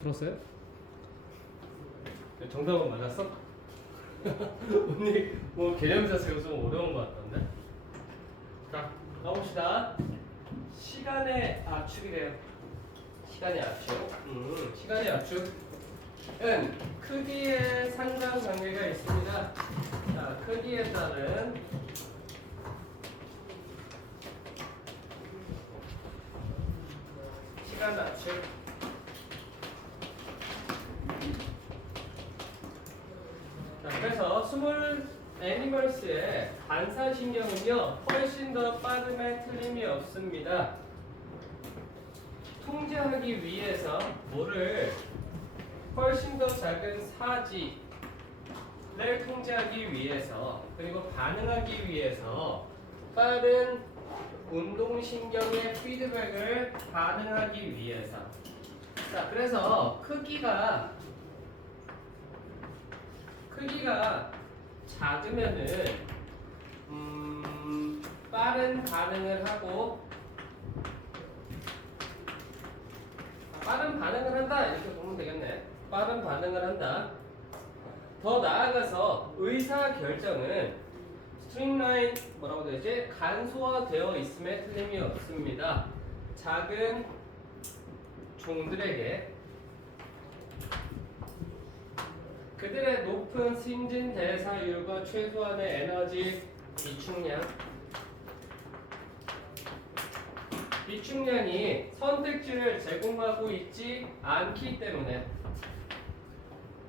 들었어요? 정답은 맞았어? 언니 뭐 개념 자체가 좀 어려운 것 같던데? 자, 가봅시다. 시간의 압축이래요. 시간의 압축. 시간의 압축은 크기의 상관관계가 있습니다. 자, 크기에 따른 시간 압축. 자, 그래서 스몰 애니멀스의 반사신경은요 훨씬 더 빠름에 틀림이 없습니다. 통제하기 위해서 뭐를 훨씬 더 작은 사지를 통제하기 위해서, 그리고 반응하기 위해서 빠른 운동신경의 피드백을 반응하기 위해서. 자, 그래서 크기가 작으면은 빠른 반응을 하고, 빠른 반응을 한다 이렇게 보면 되겠네. 빠른 반응을 한다. 더 나아가서 의사 결정은 스트림라인 뭐라고 되지? 간소화되어 있음에 틀림이 없습니다. 작은 종들에게 그들의 높은 신진대사율과 최소한의 에너지 비축량이 선택지를 제공하고 있지 않기 때문에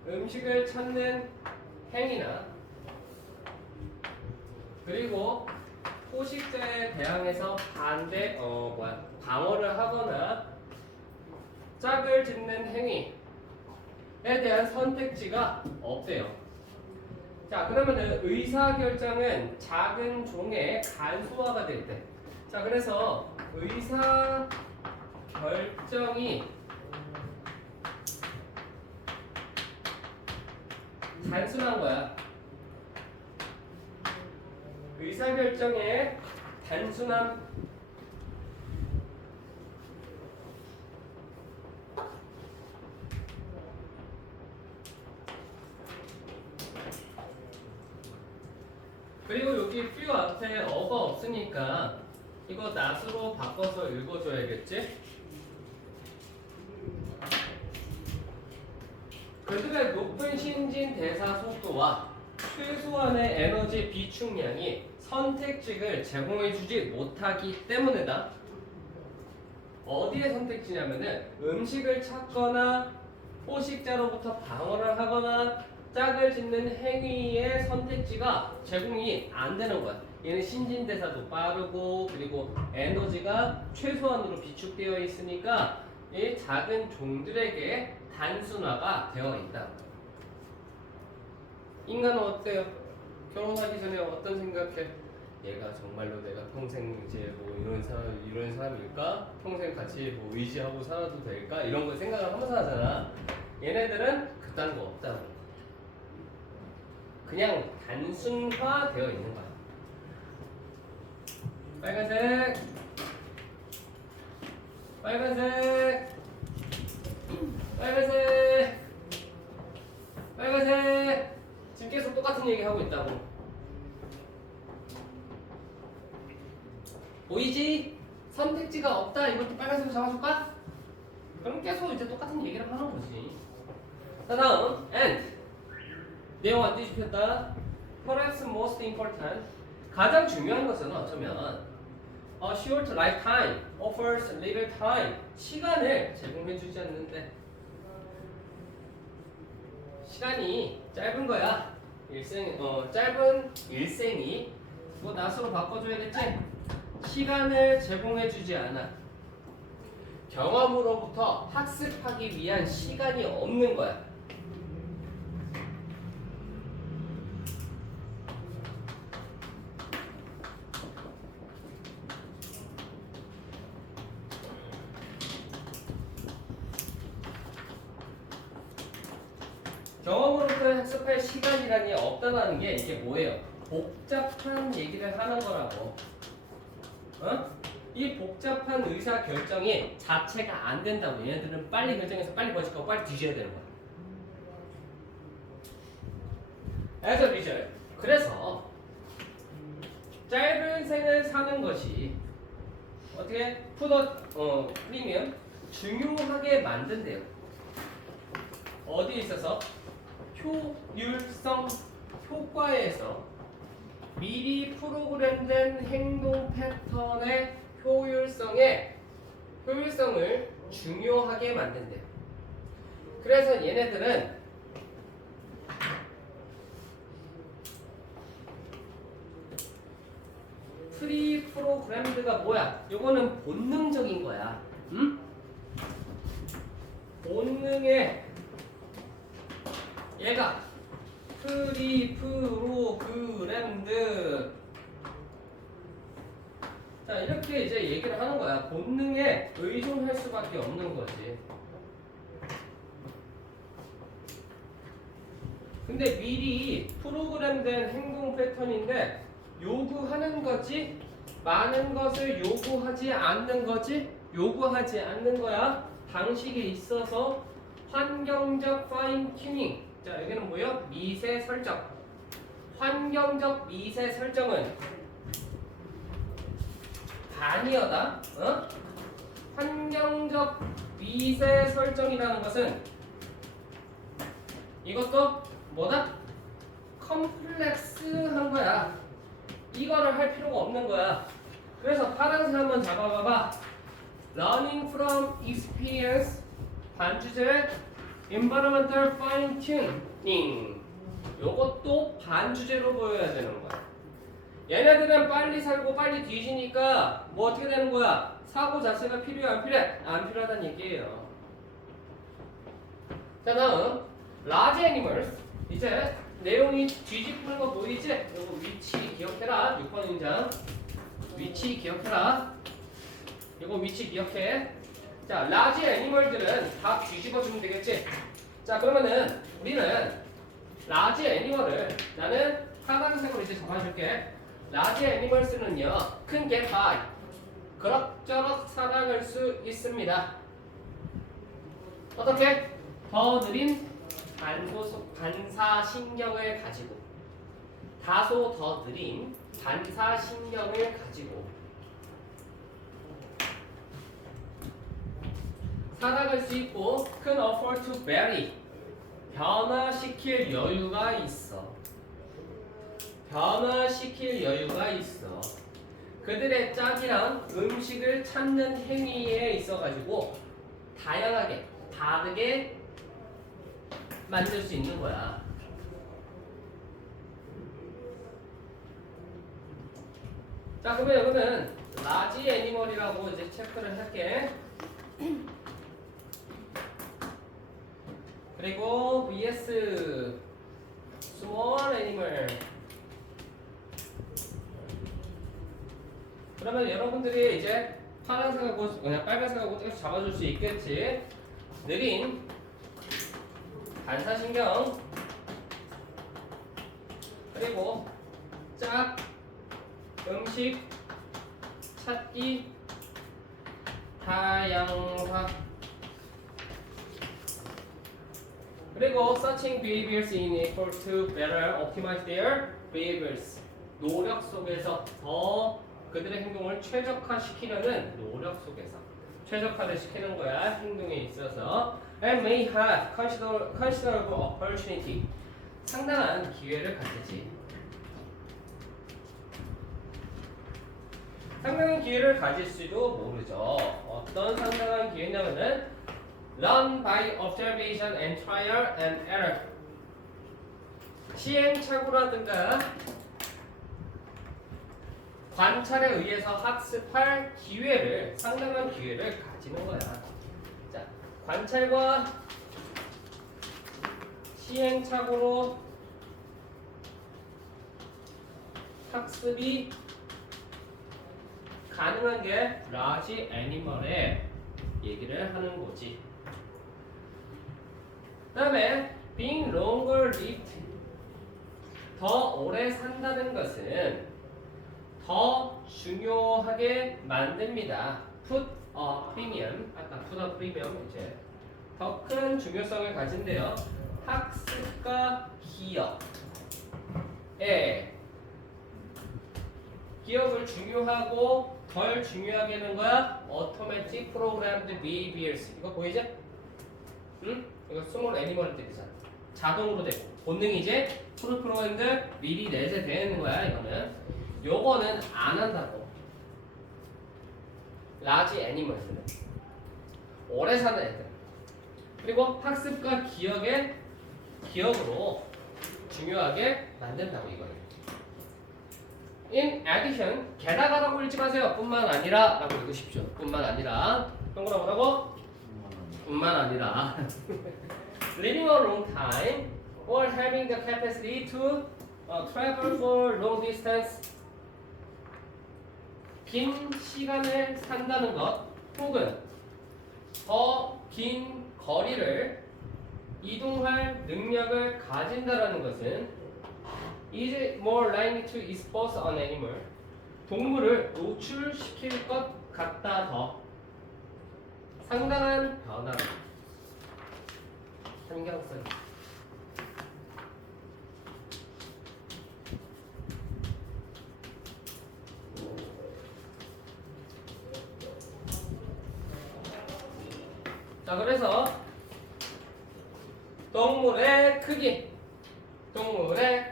음식을 찾는 행위나, 그리고 포식자에 대항해서 방어를 하거나 짝을 짓는 행위에 대한 선택지가 없대요. 자, 그러면은 의사결정은 작은 종의 간소화가 될 때. 자, 그래서 의사결정이 단순한 거야. 의사결정의 단순함. 그리고 여기 few 앞에 어가 없으니까 이거 not으로 바꿔서 읽어줘야겠지? 그들의 높은 신진대사 속도와 최소한의 에너지 비축량이 선택지를 제공해주지 못하기 때문이다. 어디에 선택지냐면은 음식을 찾거나 포식자로부터 방어를 하거나 짝을 짓는 행위의 선택지가 제공이 안 되는 거야. 얘는 신진대사도 빠르고, 그리고 에너지가 최소한으로 비축되어 있으니까 이 작은 종들에게 단순화가 되어 있다. 인간은 어때요? 결혼하기 전에 어떤 생각해? 얘가 정말로 내가 평생 이제 뭐 이런 사람일까? 평생 같이 뭐 의지하고 살아도 될까? 이런 거 생각을 하면서 하잖아. 얘네들은 그딴 거 없다고. 그냥 단순화되어 있는 거야. 빨간색, 빨간색, 빨간색, 빨간색. 지금 계속 똑같은 얘기 하고 있다고. 보이지? 선택지가 없다. 이것도 빨간색으로 잡아줄까? 그럼 계속 이제 똑같은 얘기를 하는 거지. 자, 다음 and 내용 안 뒤집혔다. Perhaps most important, 가장 중요한 것은 어쩌면 A short lifetime offers little time, 시간을 제공해주지 않는데. 시간이 짧은 거야. 짧은 일생이 뭐 not으로 바꿔줘야겠지? 시간을 제공해주지 않아. 경험으로부터 학습하기 위한 시간이 없는 거야. 경험으로부터 학습할 시간이라는 게 없다는 게 이게 뭐예요? 복잡한 얘기를 하는 거라고. 어? 이 복잡한 의사 결정이 자체가 안 된다고. 얘네들은 빨리 결정해서 빨리 번식하고 빨리 뒤져야 되는 거야. As a result. 그래서 짧은 생을 사는 것이 어떻게 프리미엄 중요하게 만든대요. 어디에 있어서? 효율성 효과에서 미리 프로그램된 행동 패턴의 효율성을 중요하게 만든대요. 그래서 얘네들은 프리 프로그램드가 뭐야? 요거는 본능적인 거야. 응? 본능에 얘가 프리 프로그램드. 자, 이렇게 이제 얘기를 하는 거야. 본능에 의존할 수밖에 없는 거지. 근데 미리 프로그램된 행동 패턴인데 요구하는 거지, 많은 것을 요구하지 않는 거지, 요구하지 않는 거야. 방식에 있어서 환경적 파인 튜닝. 자, 여기는 뭐요? 미세 설정. 환경적 미세 설정은 반이어다. 환경적 미세 설정이라는 것은 이것도 뭐다? 컴플렉스한 거야. 이거를 할 필요가 없는 거야. 그래서 파란색 한번 잡아봐봐. Learning from experience 반주제 environmental fine tuning. 요것도 반주제로 보여야 되는 거야. 얘네들은 빨리 살고 빨리 뒤지니까 뭐 어떻게 되는 거야? 사고 자체가 필요해 안 필요해? 안 필요하다는 얘기예요. 자, 다음 large animals. 이제 내용이 뒤집히는 거 보이지? 요거 위치 기억해라. 6번 문장 위치 기억해라. 이거 위치 기억해. 자, large animal들은 다 뒤집어주면 되겠지? 자, 그러면은 우리는 large animal을 나는 파란색으로 이제 잡아줄게. large animals는요, 큰 개파 그럭저럭 살아갈 수 있습니다. 어떻게? 더 느린 반사신경을 가지고, 다소 더 느린 반사신경을 가지고 살아갈 수 있고, 큰 afford to vary 변화시킬 여유가 있어. 변화시킬 여유가 있어. 그들의 짝이랑 음식을 찾는 행위에 있어가지고 다양하게 다르게 만들 수 있는 거야. 자, 그러면 이거는 라지 애니멀이라고 이제 체크를 할게. 그리고 vs small animal. 그러면 여러분들이 이제 파란색하고 그냥 빨간색하고 계속 잡아줄 수 있겠지. 느린 반사신경 그리고 짝 음식 찾기 다양화 그리고 searching behaviors in effort to better optimize their behaviors. 노력 속에서 더 그들의 행동을 최적화시키려는 노력 속에서 최적화를 시키는 거야. 행동에 있어서 and may have considerable opportunity. 상당한 기회를 가지지. 상당한 기회를 가질 수도 모르죠. 어떤 상당한 기회냐면은 learn by observation and trial and error. 시행착오라든가 관찰에 의해서 학습할 기회를, 상당한 기회를 가지는 거야. 자, 관찰과 시행착오로 학습이 가능한 게 large animal의 얘기를 하는 거지. 그 다음에 being longer lived, 더 오래 산다는 것은 더 중요하게 만듭니다. put a premium, 아까 put a premium 이제 더 큰 중요성을 가진대요. 학습과 기억을 중요하고 덜 중요하게 하는 거야. automatic programmed behaviors. 이거 보이죠? 응? 이거 스몰 애니멀들이잖아. 자동으로 되고 본능이 이제 프로그램들 미리 내재되는 거야. 이거는 요거는 안 한다고. 라지 애니멀들은 오래 사는 애들. 그리고 학습과 기억으로 중요하게 만든다고 이거는. In addition, 게다가라고 읽지 마세요. 뿐만 아니라 라고 읽으십시오. 뿐만 아니라. 형구라 뭐라고? 뿐만 아니라. Living a long time or having the capacity to travel for long distance. 긴 시간을 산다는 것 혹은 더 긴 거리를 이동할 능력을 가진다라는 것은 is more likely to expose an animal. 동물을 노출시킬 것 같다 더. 상당한 변화. 신경쓰기. 자, 그래서 동물의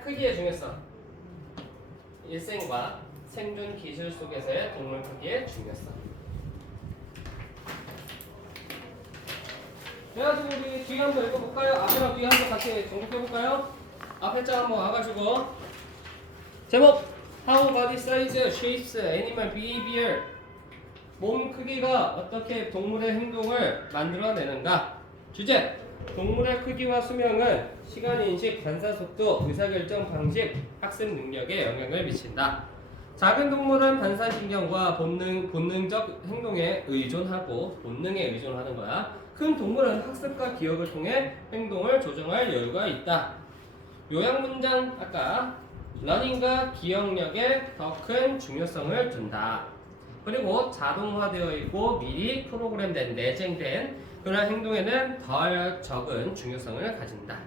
크기의 중요성. 일생과 생존 기술 속에서의 동물 크기의 중요성. 그래가지고 우리 뒤에 한번 읽어볼까요? 앞이랑 뒤에 한번 같이 정독해볼까요? 앞에 장 한번 와가지고 제목 How body size shapes animal behavior. 몸 크기가 어떻게 동물의 행동을 만들어내는가. 주제 동물의 크기와 수명은 시간 인식, 반사 속도, 의사결정 방식, 학습 능력에 영향을 미친다. 작은 동물은 반사신경과 본능적 행동에 의존하고 본능에 의존하는 거야. 큰 동물은 학습과 기억을 통해 행동을 조정할 여유가 있다. 요약 문장 아까 러닝과 기억력에 더 큰 중요성을 둔다. 그리고 자동화되어 있고 미리 프로그램된 내재된 그런 행동에는 덜 적은 중요성을 가진다.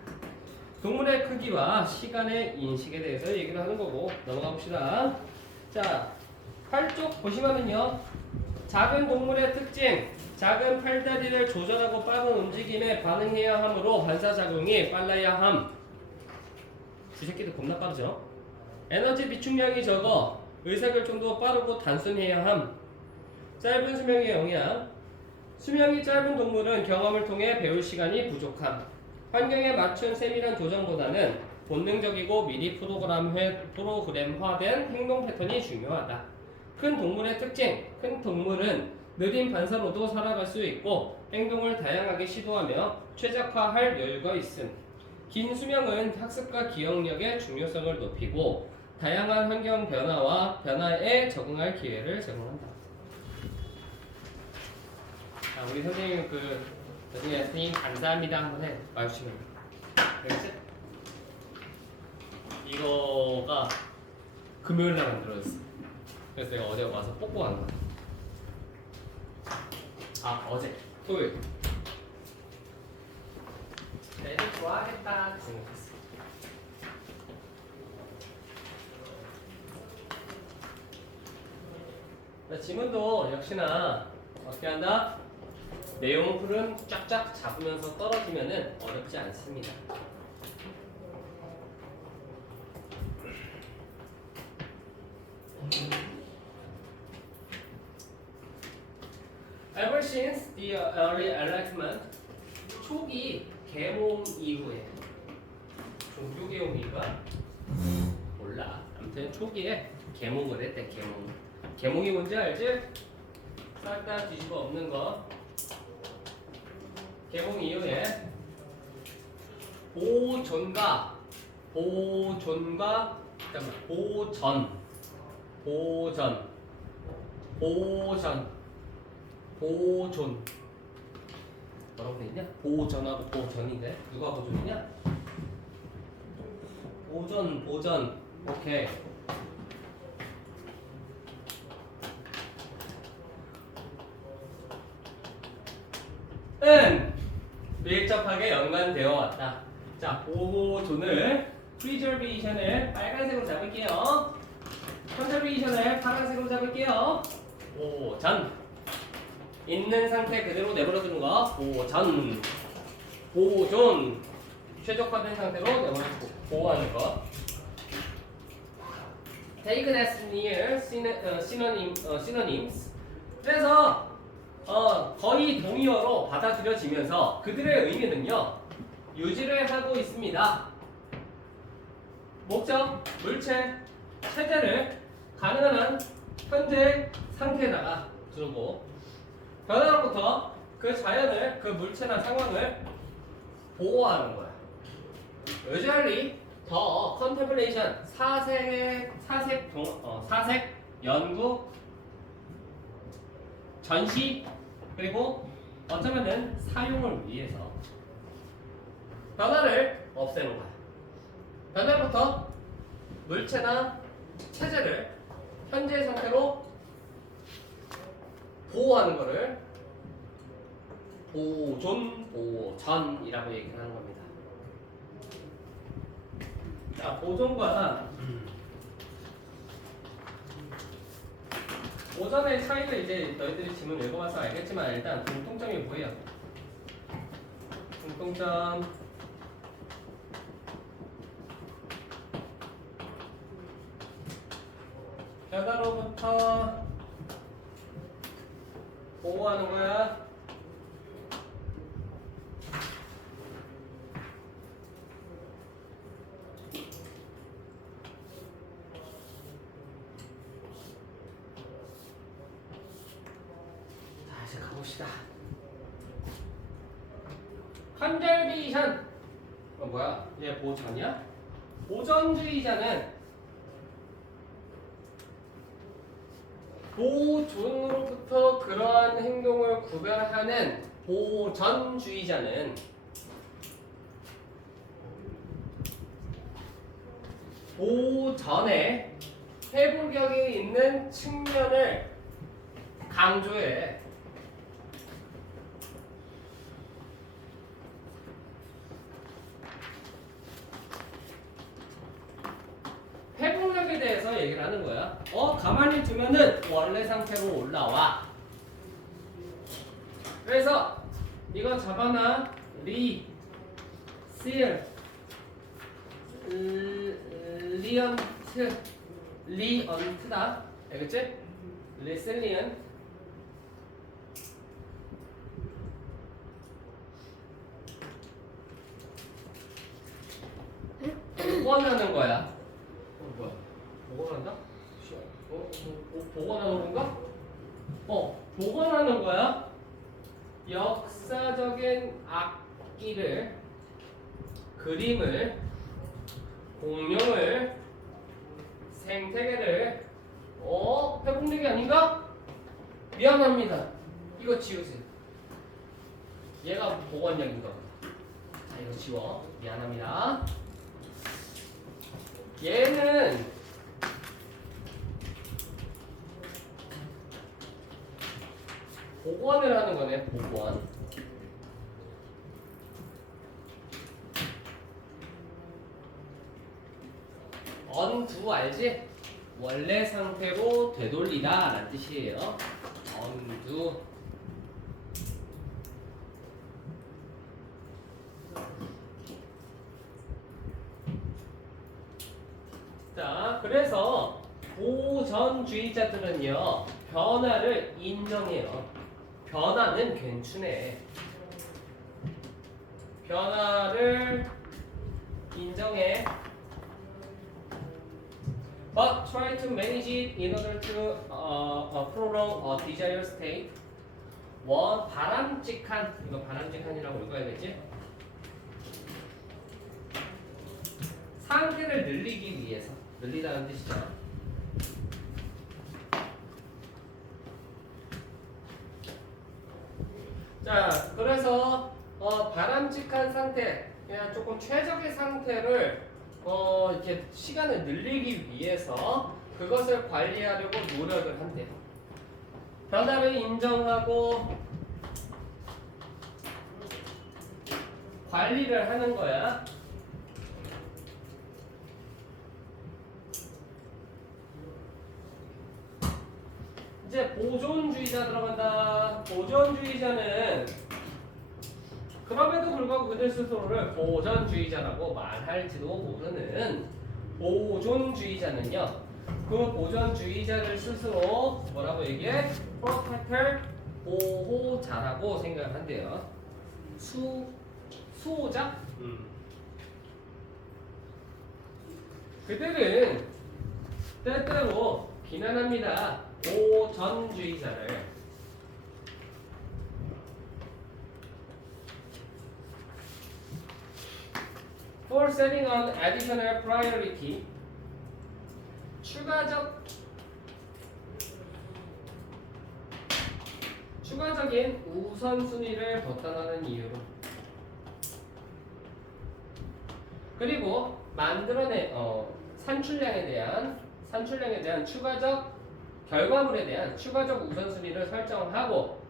동물의 크기와 시간의 인식에 대해서 얘기를 하는 거고 넘어가 봅시다. 자, 8쪽 보시면은요. 작은 동물의 특징, 작은 팔다리를 조절하고 빠른 움직임에 반응해야 하므로 반사작용이 빨라야 함. 이 새끼들 겁나 빠르죠? 에너지 비축량이 적어 의사결정도 빠르고 단순해야 함. 짧은 수명의 영향. 수명이 짧은 동물은 경험을 통해 배울 시간이 부족함. 환경에 맞춘 세밀한 조정보다는 본능적이고 미리 프로그램화된 행동 패턴이 중요하다. 큰 동물의 특징. 큰 동물은 느린 반사로도 살아갈 수 있고 행동을 다양하게 시도하며 최적화할 여유가 있음. 긴 수명은 학습과 기억력의 중요성을 높이고 다양한 환경 변화에 적응할 기회를 제공한다. 자, 우리 선생님 나중에 선생님 감사합니다 한번 해. 마주치면. 알겠지? 이거가 금요일날 만들어졌어. 그래서 내가 어제 와서 뽀뽀한 거야. 아, 어제 토요일. 애들 좋아하겠다 생각했어. 지문도 역시나 어떻게 한다? 내용풀은 쫙쫙 잡으면서 떨어지면은 어렵지 않습니다. Ever since the early enlightenment, 초기 계몽 이후에 종교 계몽인가? 몰라. 아무튼 초기에 계몽을 했대. 계몽이 뭔지 알지? 싹 다 뒤집어 엎는 거. 계몽 이후에 보존 뭐라고 돼있냐? 보존하고 보존인데 누가 보존이냐? 보존 오케이. 보호존은 밀접하게 연관되어 왔다. 자, 보호존을 preservation을 빨간색으로 잡을게요. conservation을 파란색으로 잡을게요. 보호전 있는 상태 그대로 내버려 두는 거 보호전. 보호존 최적화된 상태로 내버려 보호하는 거. taken as near synonyms. 그래서 거의 동의어로 받아들여지면서 그들의 의미는요 유지를 하고 있습니다. 목적, 물체, 체제를 가능한 한 현재 상태에다가 두고 변화로부터 그 자연을, 그 물체나 상황을 보호하는 거야. Usually 더 contemplation, 사색 연구, 전시, 그리고 어쩌면은 사용을 위해서 변화를 없애는 거야. 변화로부터 물체나 체제를 현재 상태로 보호하는 거를 보존, 보전이라고 얘기를 하는 겁니다. 자, 보존과 보전의 차이를 이제 너희들이 지문 읽어봐서 알겠지만 일단 공통점이 뭐예요? 공통점 변화로부터 보호하는 거야. 자, 이제 가봅시다. 컨저베이션 뭐야? 얘 보전이야? 보전주의자는 보존으로부터 그러한 행동을 구별하는 보전주의자는 보전에 회복력이 있는 측면을 강조해. 회복력에 대해서 얘기를 하는 거야. 가만히 두면은 원래 상태로 올라와. 그래서 이건 잡아놔. 리언트다. 알겠지? 리셀리언. 복원하는 거야. 뭐야? 복원한다? 복원하는 건가? 복원하는 거야. 역사적인 악기를, 그림을, 공룡을, 생태계를 회복력이 아닌가? 미안합니다. 이거 지우세요. 얘가 복원력인 거다. 자, 이거 지워. 미안합니다. 얘는 복원을 하는 거네. 복원. 언두 알지? 원래 상태로 되돌리다 라는 뜻이에요. 언두. 자, 그래서 보전주의자들은요 변화를 인정해요. 변화는 괜찮네. 변화를 인정해. But try to manage it in order to prolong a desired state. 바람직한, 이거 바람직한이라고 읽어야겠지? 상태를 늘리기 위해서, 늘리다는 뜻이죠. 자, 그래서 바람직한 상태, 그냥 조금 최적의 상태를 이렇게 시간을 늘리기 위해서 그것을 관리하려고 노력을 한대요. 변화를 인정하고 관리를 하는 거야. 이제 보존주의자 들어간다. 보존주의자는 그럼에도 불구하고 그들 스스로를 보존주의자라고 말할지도 모르는 보존주의자는요. 그 보존주의자를 스스로 뭐라고 얘기해? protector, 보호자라고 생각을 한대요. 수호자? 그들은 때때로 비난합니다. 보전주의자를. For setting on additional priority, 추가적인 우선순위를 뒀다는 이유로, 그리고 만들어낸 산출량에 대한 추가적 결과물에 대한 추가적 우선순위를 설정하고,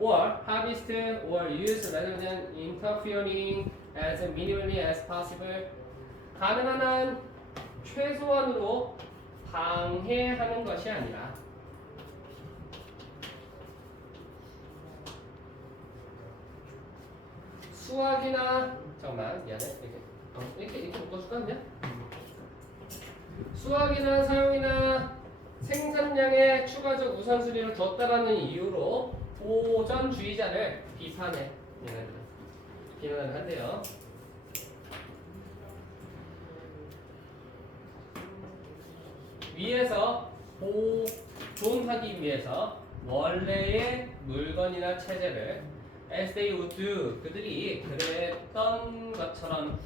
or harvest or use rather than interfering as minimally as possible, 가능한 한 최소한으로 방해하는 것이 아니라 수확이나 잠깐만 미안해 이렇게 묶어줄까 그냥? 수확이나 사용이나 생산량에 추가적 우선순위를 뒀다라는 이유로 보전주의자를 비난을 한대요. 위에서 보존하기 위해서 원래의 물건이나 체제를 as they would do, 그들이 그랬던 것처럼,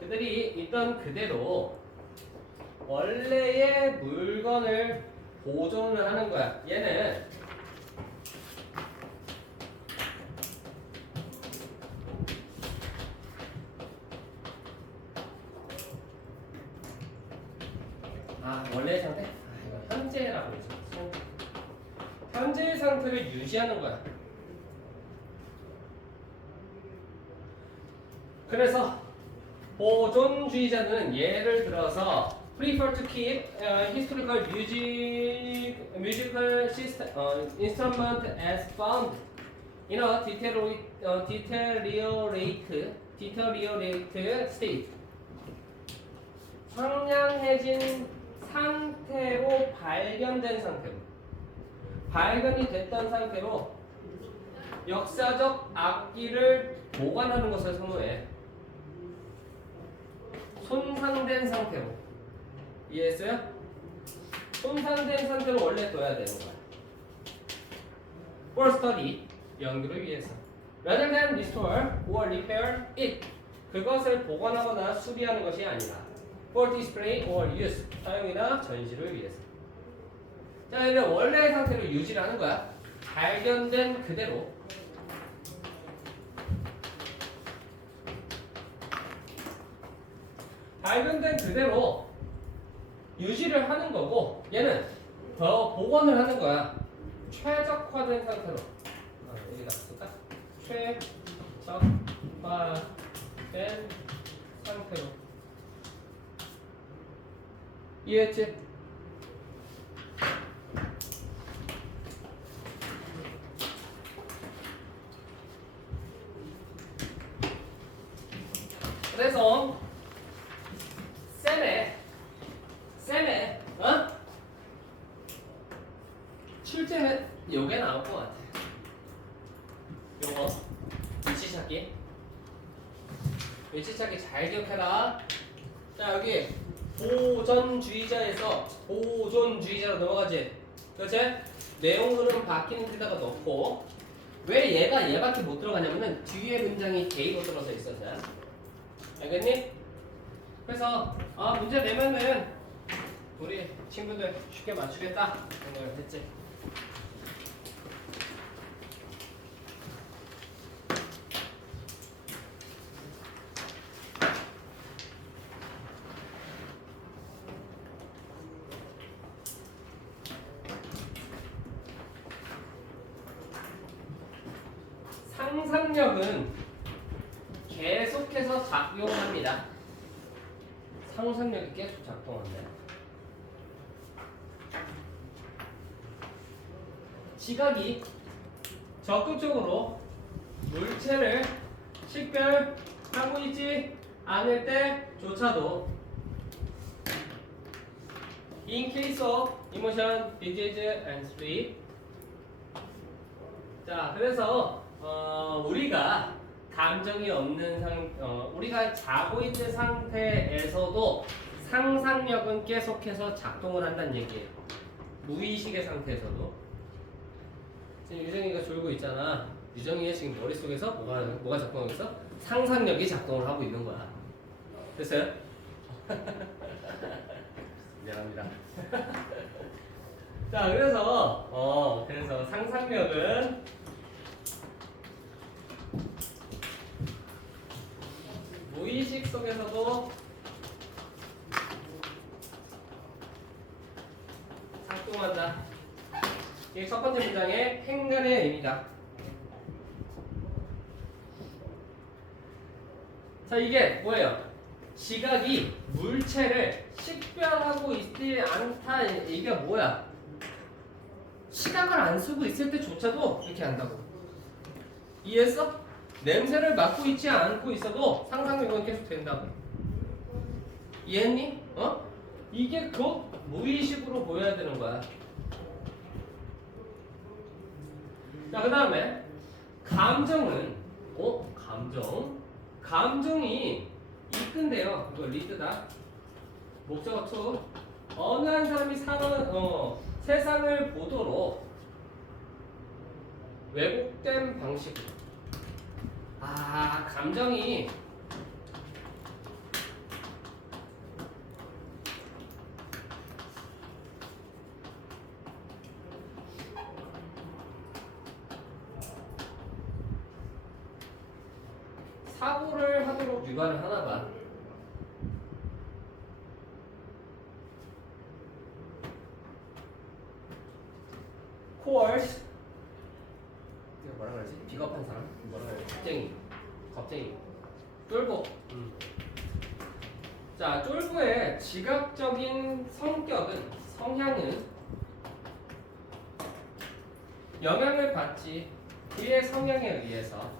그들이 있던 그대로 원래의 물건을 보존을 하는 거야. 얘는 원래의 상태? 이거 현재라고 그러죠. 현재의 상태를 유지하는 거야. 그래서 보존주의자는 예를 들어서 prefer to keep historical musical system, instrument as found in a deteriorate state. 상냥해진 상태로 발견된 상태로, 발견이 됐던 상태로 역사적 악기를 보관하는 것을 선호해. 손상된 상태로. 이해했어요? 손상된 상태로 원래 둬야 되는 거야. For study, 연구를 위해서. Rather than restore or repair it, 그것을 보관하거나 수리하는 것이 아니라 For display or use, 사용이나 전시를 위해서. 자, 그러면 원래의 상태로 유지를 하는 거야. 발견된 그대로. 발견된 그대로 유지를 하는 거고, 얘는 더 복원을 하는 거야. 최적화된 상태로. 여기다 쓸까? 최적화된 상태로. 이해했지? 그래서 쌤의 출제는 요게 나올 것 같아. 요거 위치 찾기 잘 기억해라. 자, 여기 보존주의자에서 보존주의자로 넘어가지. 그렇지? 내용 흐름 바뀌는 데다가 넣고, 왜 얘가 얘밖에 못 들어가냐면은 뒤에 문장이 K로 들어서 있어서야. 알겠니? 그래서 문제 내면은 우리 친구들 쉽게 맞추겠다 생각을 했지. 상상력은 계속해서 작용합니다. 상상력이 계속 작동한대. 지각이 적극적으로 물체를 식별하고 있지 않을 때조차도 in case of emotion, disease and sleep. 자, 그래서 우리가 감정이 없는 우리가 자고 있는 상태에서도 상상력은 계속해서 작동을 한다는 얘기예요. 무의식의 상태에서도. 지금 유정이가 졸고 있잖아. 유정이의 지금 머릿속에서 뭐가 작동하고 있어? 상상력이 작동을 하고 있는 거야. 됐어요? 미안합니다. 자, 그래서 상상력은 무의식 속에서도 작동한다. 이게 첫 번째 문장의 행간의 의미다. 자, 이게 뭐예요? 지각이 물체를 식별하고 있지 않다. 이게 뭐야? 시각을 안 쓰고 있을 때조차도 이렇게 한다고. 이해했어? 냄새를 맡고 있지 않고 있어도 상상력은 계속 된다고. 이해했니? 이게 그 무의식으로 보여야 되는 거야. 자, 그 다음에 감정은 감정이 이끈데요. 이거 리드다. 목적어 to. 어느 한 사람이 세상을 보도록 왜곡된 방식으로. 감정이 사고를 하도록 유발을 하나 봐. coerce. 이거 뭐라 그러지? 비겁한 사람? 뭐라 그러지? 겁쟁이. 쫄보. 자, 쫄보의 지각적인 성향은 영향을 받지. 그의 성향에 의해서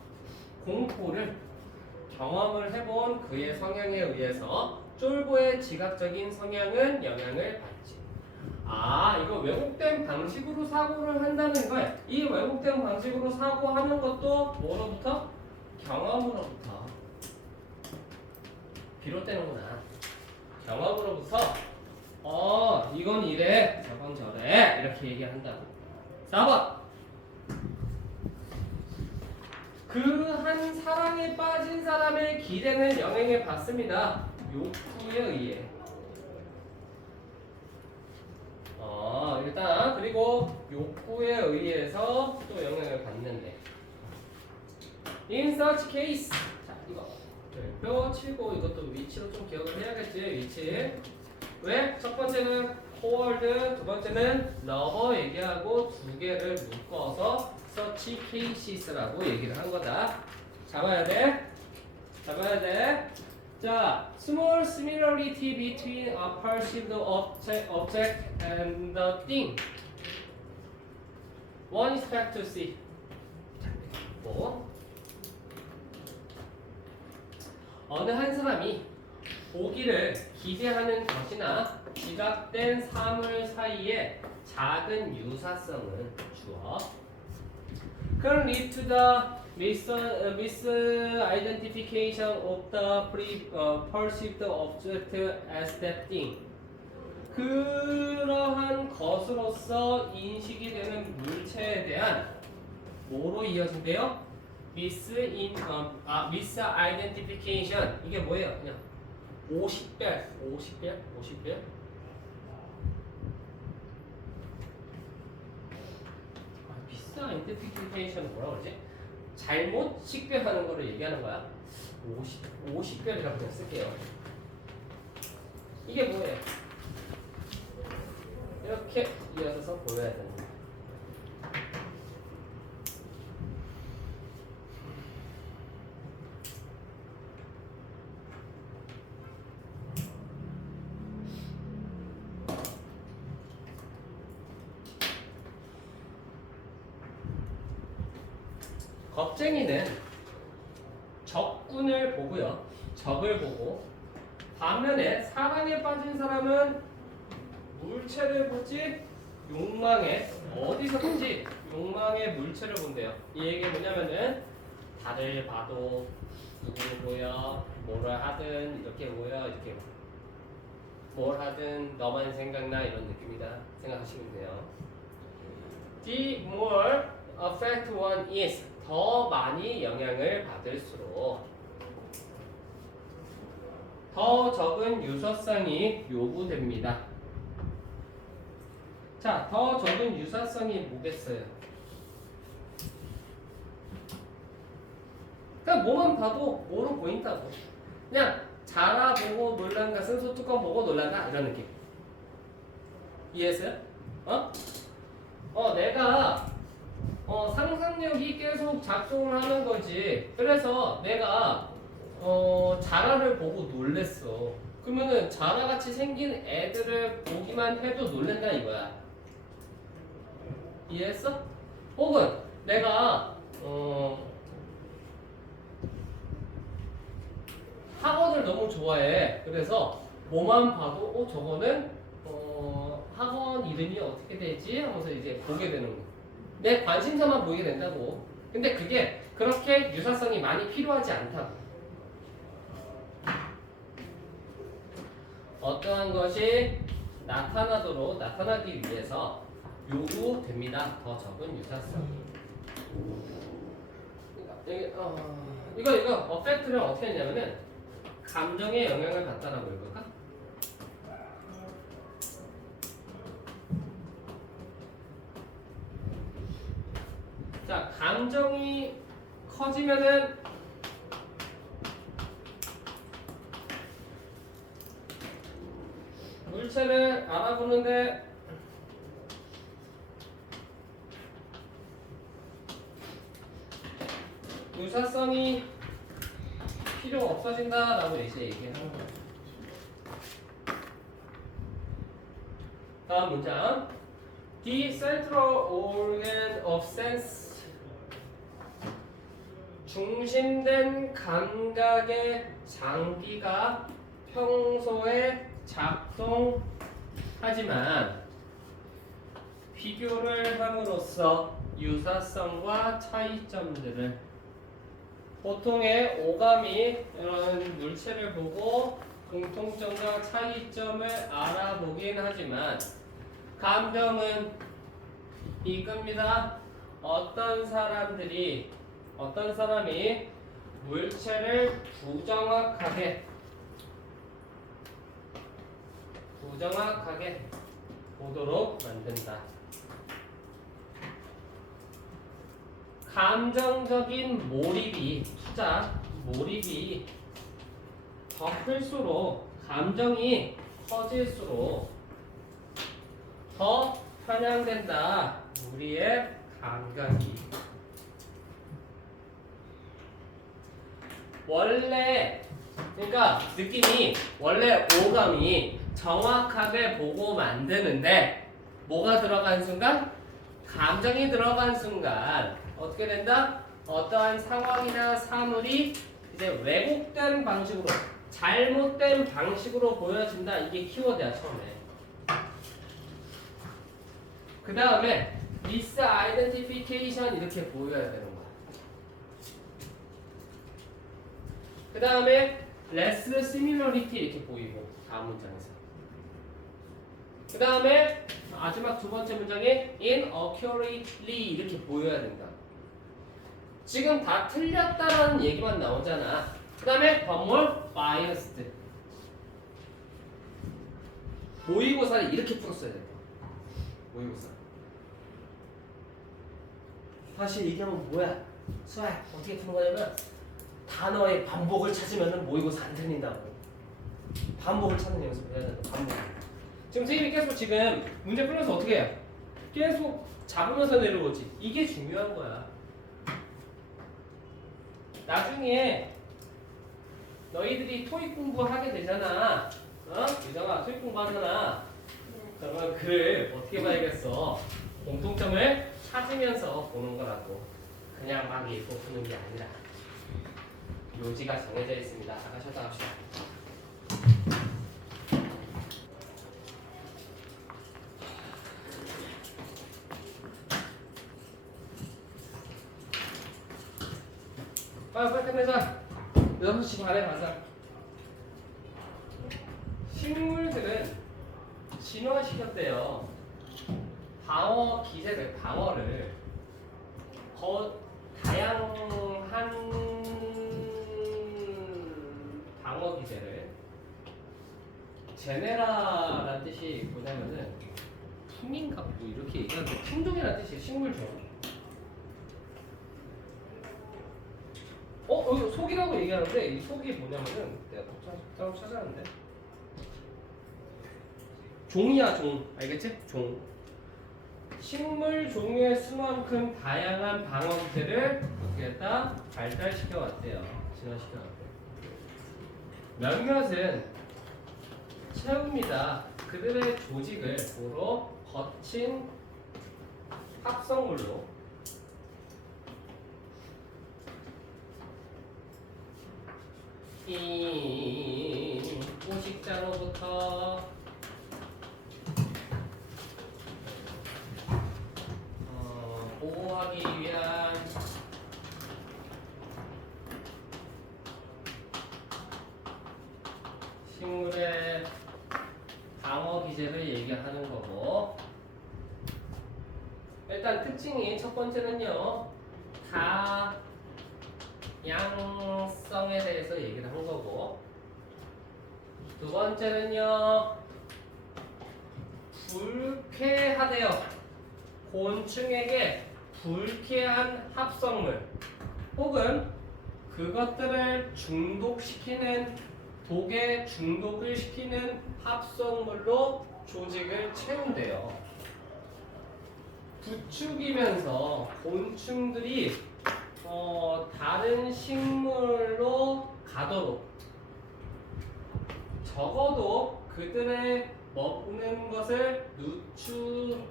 공포를 경험을 해본 그의 성향에 의해서 쫄보의 지각적인 성향은 영향을 받지. 이거 왜곡된 방식으로 사고를 한다는 거야. 이 왜곡된 방식으로 사고하는 것도 뭐로부터? 경험으로부터 비롯되는구나. 경험으로부터 이건 이래 저건 저래 이렇게 얘기한다고. 4번 그 한 사랑에 빠진 사람의 기대는 영향을 받습니다. 욕구에 의해. 일단 그리고 욕구에 의해서 또 영향을 받는데. In such case. 자, 이거 뼈 치고 이것도 위치로 좀 기억을 해야겠지. 위치. 왜? 첫 번째는 forward, 두 번째는 lover 얘기하고 두 개를 묶어서 such cases라고 얘기를 한 거다. 잡아야 돼. 자, small similarity between a perceived object and the thing. One is fact to see. 어느 한 사람이 보기를 기대하는 것이나 지각된 사물 사이에 작은 유사성은 주어. Can lead to the misidentification of the perceived object as that thing. 그러한 것으로서 인식이 되는 물체에 대한 뭐로 이어진대요? misidentification. 이게 뭐예요? 그냥 50별. misidentification은 뭐라 그러지? 잘못 식별하는 거를 얘기하는 거야. 50별이라고 그냥 쓸게요. 이게 뭐예요? 이렇게 이어져서 보여야 되는 거야. 겁쟁이는 적군을 보고요. 적을 보고 반면에 사랑에 빠진 사람은 물체를 보지 욕망에 어디서 보지? 욕망의 물체를 본대요. 이 얘기 뭐냐면은 다들 봐도 누구를 보여 뭐를 하든 이렇게 보여 이렇게 뭘 하든 너만 생각나 이런 느낌이다 생각하시면 돼요. The more affect one is 더 많이 영향을 받을수록 더 적은 유사성이 요구됩니다. 자, 더 적은 유사성이 뭐겠어요? 그냥 뭐만 봐도 뭐로 보인다고. 그냥 자라보고 놀란다, 쓴소뚜껑 보고 놀란다 이런 느낌. 이해했어요? 내가 상상력이 계속 작동을 하는 거지. 그래서 내가 자라를 보고 놀랬어. 그러면은 자라같이 생긴 애들을 보기만 해도 놀랜다 이거야. 이해했어? 혹은 내가 학원을 너무 좋아해. 그래서 뭐만 봐도 저거는 학원 이름이 어떻게 되지? 하면서 이제 보게 되는 거. 내 관심사만 보이게 된다고. 근데 그게 그렇게 유사성이 많이 필요하지 않다고. 어떠한 것이 나타나기 위해서 요구됩니다. 더 적은 유사성. 이거 어펙트를 어떻게 했냐면은 감정에 영향을 받다라고 해볼까? 자, 감정이 커지면은 물체를 알아보는데 유사성이 필요 없어진다라고 이제 얘기하는 거예요. 다음 문장. The central organ of sense. 중심된 감각의 장기가 평소에 작동하지만 비교를 함으로써 유사성과 차이점들을 보통의 오감이 이런 물체를 보고 공통점과 차이점을 알아보긴 하지만 감정은 이겁니다. 어떤 사람이 물체를 부정확하게 보도록 만든다. 감정적인 몰입이 더 클수록 감정이 커질수록 더 편향된다. 우리의 감각이 그러니까 느낌이 원래 오감이 정확하게 보고 만드는데 뭐가 들어간 순간? 감정이 들어간 순간 어떻게 된다? 어떠한 상황이나 사물이 이제 왜곡된 방식으로 잘못된 방식으로 보여진다. 이게 키워드야 처음에. 그 다음에 misidentification 이렇게 보여야 되는 거야. 그 다음에 less similarity 이렇게 보이고 다음 문장에서. 그 다음에 마지막 두 번째 문장에 inaccurately 이렇게 보여야 된다. 지금 다 틀렸다라는 얘기만 나오잖아. 그 다음에 but more biased. 모의고사를 이렇게 풀었어야 돼. 모의고사. 사실 얘기하면 뭐야? 수학 어떻게 푸는 거냐면 단어의 반복을 찾으면 모의고사 안 틀린다고. 반복을 찾는 연습을 해야 된다. 반복. 지금 선생님이 계속 지금 문제 풀면서 어떻게 해요? 계속 잡으면서 내려오지. 이게 중요한 거야. 나중에 너희들이 토익 공부하게 되잖아. 유정아 토익 공부하잖아. 그러면 글을 어떻게 봐야겠어? 공통점을 찾으면서 보는 거라고. 그냥 막 읽고 푸는 게 아니라 요지가 정해져 있습니다. 아까 쉬었다 합시다. 빨리 끝내자. 6시 반에 가자. 식물들은 진화시켰대요. 방어를 다양한 방어 기제를 제네라라는 뜻이 뭐냐면은 품인가 뭐 이렇게 얘기하는데 품종이라는 뜻이 식물종. 여기 속이라고 얘기하는데 이 속이 뭐냐면은 내가 따로 찾아왔는데 종이야 종. 알겠지? 종. 식물 종류의 수만큼 다양한 방어 기제를 어떻게 했다? 발달시켜 왔대요. 진화시켜 왔대요. 몇몇은 채웁니다. 그들의 조직을 보러 거친 합성물로 이 포식자로부터 보호하기 위한 식물의 방어 기제를 얘기하는 거고, 일단 특징이 첫 번째는요 다양성에 대해서 얘기를 한 거고, 두 번째는요 불쾌하대요. 곤충에게 불쾌한 합성물 혹은 그것들을 중독시키는 독에 중독을 시키는 합성물로 조직을 채운대요. 부추기면서 곤충들이 다른 식물로 가도록 적어도 그들의 먹는 것을 늦추면서,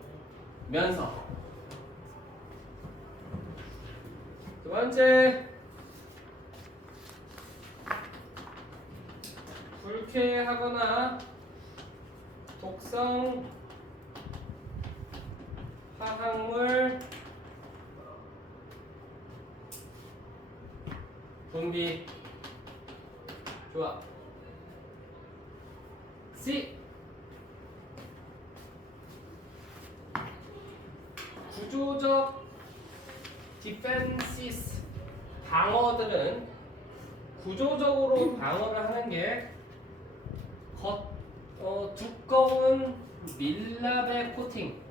두 번째 불쾌하거나 독성 화학물 분비. 좋아. C. 구조적 디펜시스. 방어들은 구조적으로 방어를 하는 게 두꺼운 밀랍의 코팅,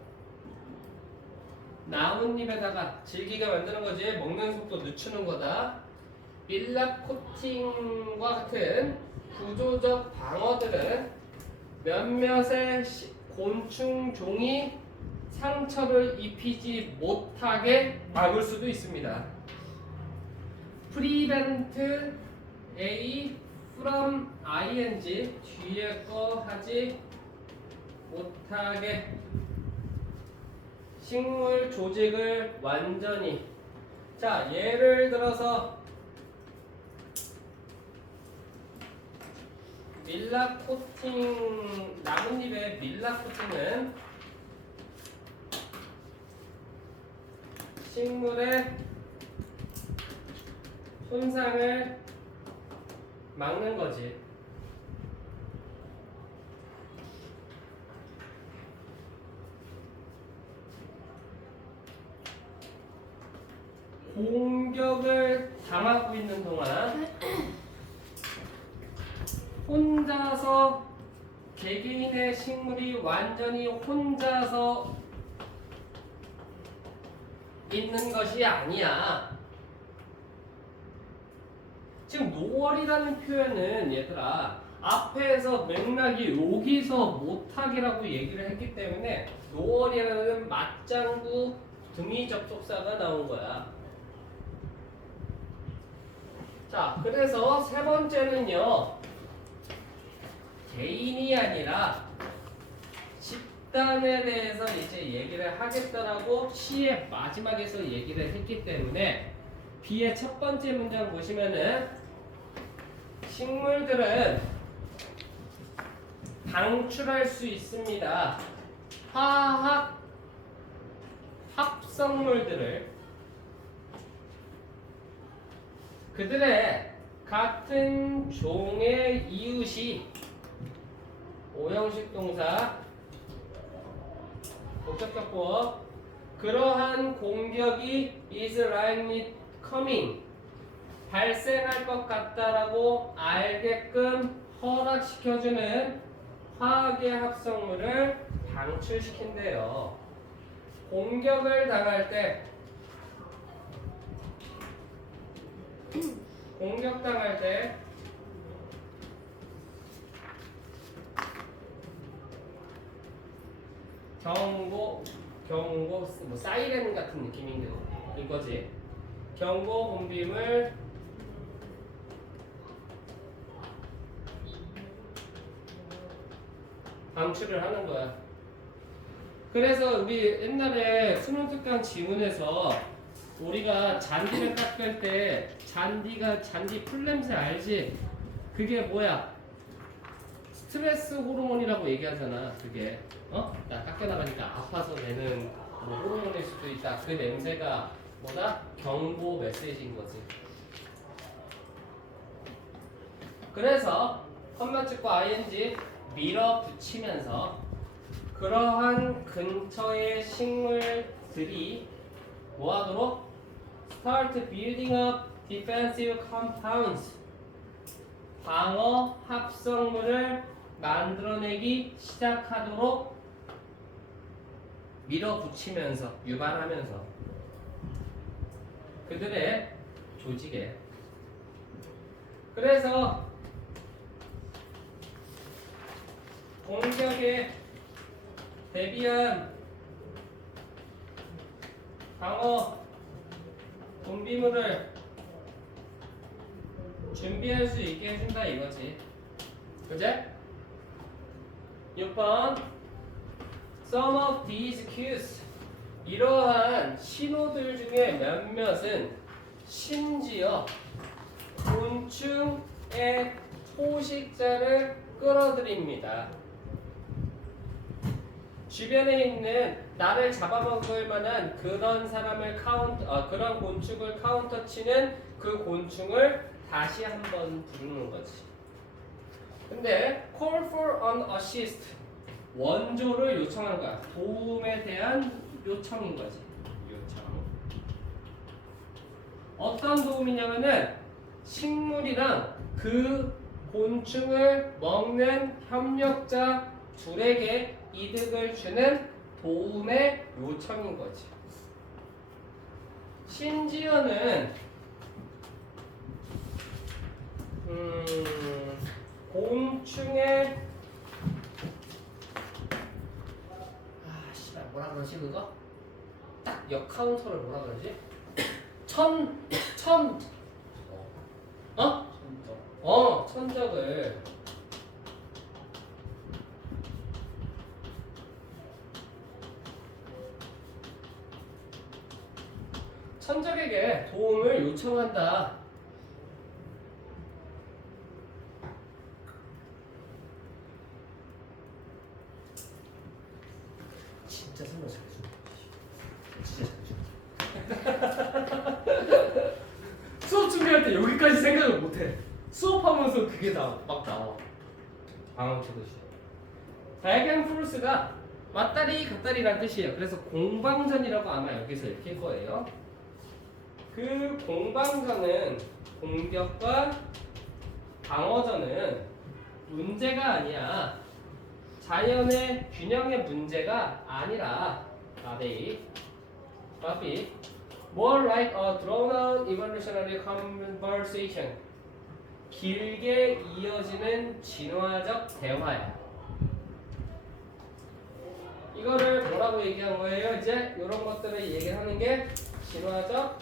나뭇잎에다가 질기게 만드는 거지. 먹는 속도 늦추는 거다. 밀랍 코팅과 같은 구조적 방어들은 몇몇의 곤충 종이 상처를 입히지 못하게 막을 수도 있습니다. prevent A from ing, 뒤에 거 하지 못하게 식물 조직을 완전히. 자, 예를 들어서 밀랍 코팅, 나뭇잎의 밀랍 코팅은 식물의 손상을 막는 거지. 공격을 당하고 있는 동안 혼자서 개개인의 식물이 완전히 혼자서 있는 것이 아니야. 지금 노월이라는 표현은 얘들아 앞에서 맥락이 여기서 못하기라고 얘기를 했기 때문에 노월이라는 맞장구 등위 접속사가 나온 거야. 자, 그래서 세 번째는요 개인이 아니라 집단에 대해서 이제 얘기를 하겠다라고 C의 마지막에서 얘기를 했기 때문에 B의 첫 번째 문장 보시면은 식물들은 방출할 수 있습니다. 화학 합성물들을 그들의 같은 종의 이웃이 오형식 동사 목적격 보어 그러한 공격이 is likely coming 발생할 것 같다라고 알게끔 허락시켜주는 화학의 합성물을 방출시킨대요. 공격을 당할 때 공격당할 때 경고 뭐 사이렌 같은 느낌인 거지. 경고 공빔을 방출을 하는 거야. 그래서 우리 옛날에 수능 특강 지문에서 우리가 잔디를 깎을 때 잔디 풀냄새 알지? 그게 뭐야? 스트레스 호르몬이라고 얘기하잖아. 그게 나 깎여나가니까 아파서 내는 뭐 호르몬일 수도 있다. 그 냄새가 뭐다? 경고 메시지인 거지. 그래서 컴마 찍고 ing 밀어붙이면서 그러한 근처의 식물들이 뭐하도록? Start building up defensive compounds 방어 합성물을 만들어내기 시작하도록 밀어붙이면서 유발하면서 그들의 조직에 그래서 공격에 대비한 방어 분비물을 준비할 수 있게 해준다 이거지. 그제? 6번 Some of these cues 이러한 신호들 중에 몇몇은 심지어 곤충의 포식자를 끌어들입니다. 주변에 있는 나를 잡아먹을 만한 그런 사람을 그런 곤충을 카운터 치는 그 곤충을 다시 한번 부르는 거지. 근데 call for an assist 원조를 요청한 거야. 도움에 대한 요청인 거지. 요청. 어떤 도움이냐면은 식물이랑 그 곤충을 먹는 협력자 둘에게 이득을 주는 도움의 요청인 거지. 심지어는 곤충의 뭐라 그러지 그거? 딱 역 카운터를 뭐라 그러지? 천적을 천적에게 도움을 요청한다. 진짜 설명 잘해줘. 진짜 잘해줘. 수업 준비할 때 여기까지 생각을 못해. 수업하면서 그게 다 막 나와. 방황 치듯이. 다이아그램 프로스가 왔다리 갔다리란 뜻이에요. 그래서 공방전이라고 아마 여기서 읽힐 거예요. 그 공방전은 공격과 방어전은 문제가 아니야. 자연의 균형의 문제가 아니라 바비 more like a drawn out evolutionary conversation 길게 이어지는 진화적 대화야. 이거를 뭐라고 얘기한 거예요? 이제 이런 것들을 얘기하는 게 진화적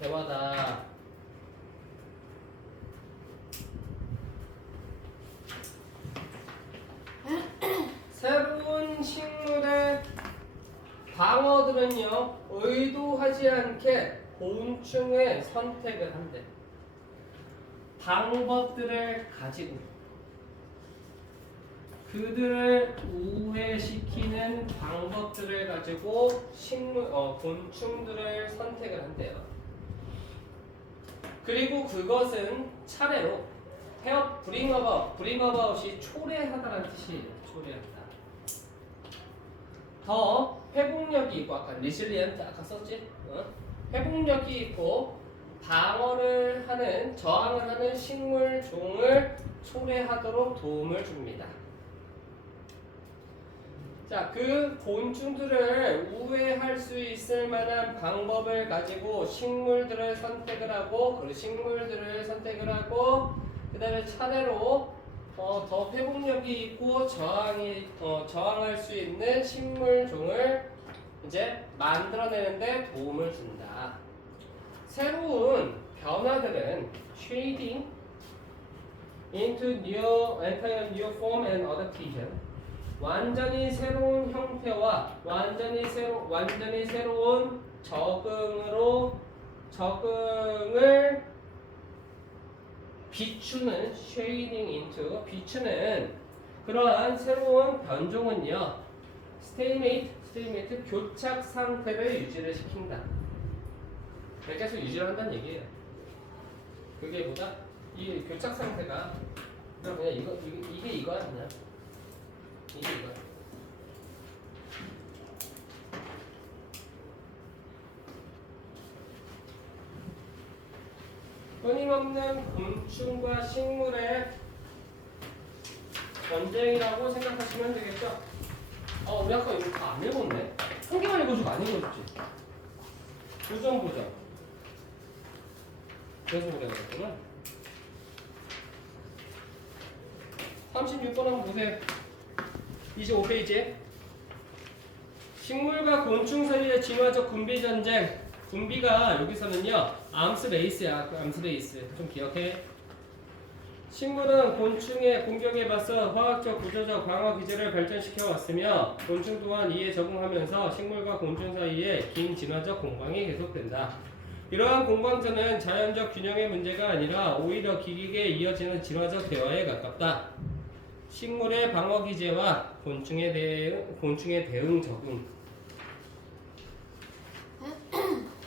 대화다. 방어들은요 의도하지 않게 곤충의 선택을 한대. 방법들을 가지고 그들을 우회시키는 방법들을 가지고 곤충들을 선택을 한대요. 그리고 그것은 차례로 help bring about이 초래하다라는 뜻이에요. 초래하다. 더 회복력이 있고 아까 resilient 아까 썼지? 회복력이 있고 방어를 하는 저항을 하는 식물 종을 초래하도록 도움을 줍니다. 자, 그 곤충들을 우회할 수 있을 만한 방법을 가지고 식물들을 선택을 하고 그 다음에 차례로 더 회복력이 있고 저항할 수 있는 식물종을 이제 만들어내는데 도움을 준다. 새로운 변화들은 shading into entire new form and adaptation. 완전히 새로운 형태와 완전히 새로운 적응을 비추는 shading into 비추는 그러한 새로운 변종은요 stalemate 교착 상태를 유지를 시킨다. 계속 유지를 한다는 얘기예요. 그게 뭐다? 이 교착 상태가 그냥 이게 이거야 그냥. 이게 이거야. 끊임없는 곤충과 식물의 전쟁이라고 생각하시면 되겠죠? 우리 아까 이거 다 안 읽었네? 한 개만 읽어주고 안 읽어줬지? 교정 보자. 그래서 그래 그랬구나. 36번 한번 보세요. 25페이지. 식물과 곤충 사이의 진화적 군비 전쟁. 군비가 여기서는요 암스 레이스야. 암스 레이스 좀 기억해. 식물은 곤충의 공격에 맞서 화학적 구조적 방어 기제를 발전시켜 왔으며 곤충 또한 이에 적응하면서 식물과 곤충 사이에 긴 진화적 공방이 계속된다. 이러한 공방전은 자연적 균형의 문제가 아니라 오히려 길게 이어지는 진화적 대화에 가깝다. 식물의 방어 기제와 곤충의 대응 적응.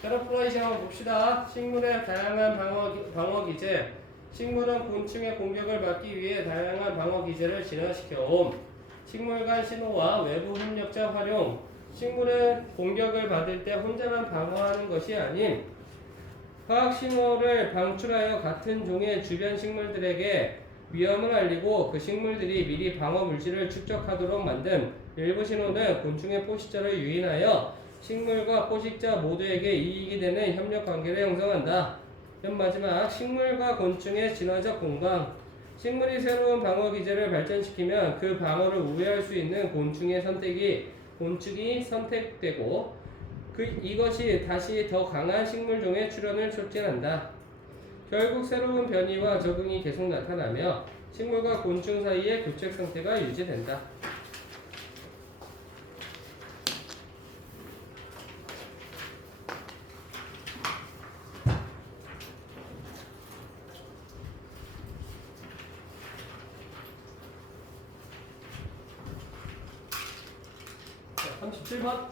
페러프레이션 한번 봅시다. 식물의 다양한 방어 기제. 식물은 곤충의 공격을 막기 위해 다양한 방어 기제를 진화시켜옴. 식물 간 신호와 외부 협력자 활용. 식물은 공격을 받을 때 혼자만 방어하는 것이 아닌 화학 신호를 방출하여 같은 종의 주변 식물들에게 위험을 알리고 그 식물들이 미리 방어 물질을 축적하도록 만듦. 일부 신호는 곤충의 포식자를 유인하여 식물과 포식자 모두에게 이익이 되는 협력 관계를 형성한다. 맨 마지막 식물과 곤충의 진화적 공방. 식물이 새로운 방어 기제를 발전시키면 그 방어를 우회할 수 있는 곤충이 선택되고 이것이 다시 더 강한 식물종의 출현을 촉진한다. 결국 새로운 변이와 적응이 계속 나타나며 식물과 곤충 사이의 교착 상태가 유지된다. 자, 37번.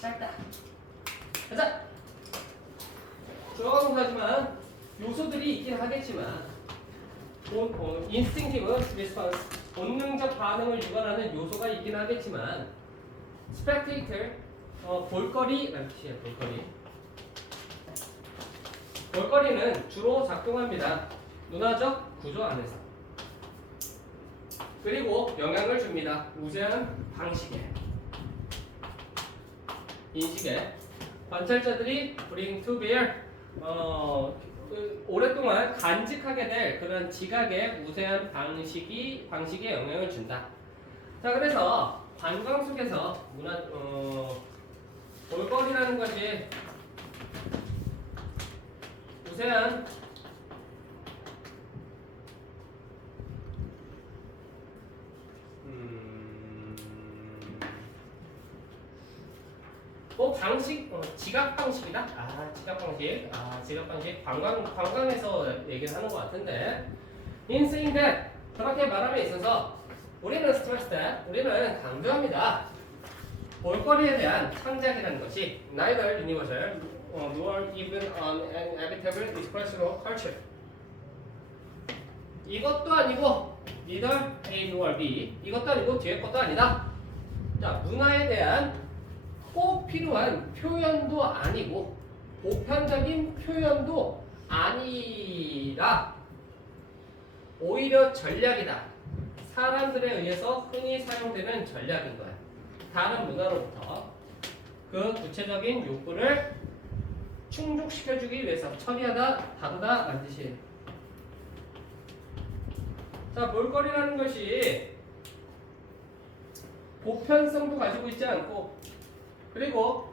짧다. 가자. 조금 하지만 요소들이 있긴 하겠지만 instinctive response 본능적 반응을 유발하는 요소가 있긴 하겠지만 spectator 볼거리라는 뜻이에요. 볼거리는 주로 작동합니다. 문화적 구조 안에서. 그리고 영향을 줍니다. 우세한 방식에. 인식에. 관찰자들이 bring to bear 오랫동안 간직하게 될 그런 지각의 우세한 방식에 영향을 준다. 자, 그래서 관광 속에서 볼거리라는 것이 우세한 뭐 방식, 지각 방식이다. 지각 방식. 지각 방식. 관광에서 얘기를 하는 것 같은데. In saying that, 그렇게 말함에 있어서 우리는 stress that, 우리는 강조합니다. 볼거리에 대한 창작이라는 것이 neither universal nor even an inevitable expression of culture. 이것도 아니고 neither A nor B. 이것도 아니고 뒤에 것도 아니다. 자, 문화에 대한 꼭 필요한 표현도 아니고 보편적인 표현도 아니라 오히려 전략이다. 사람들에 의해서 흔히 사용되는 전략인 거야. 다른 문화로부터 그 구체적인 욕구를 충족시켜주기 위해서 처리하다, 다루다 라는 뜻이에요. 자, 볼거리라는 것이 보편성도 가지고 있지 않고 그리고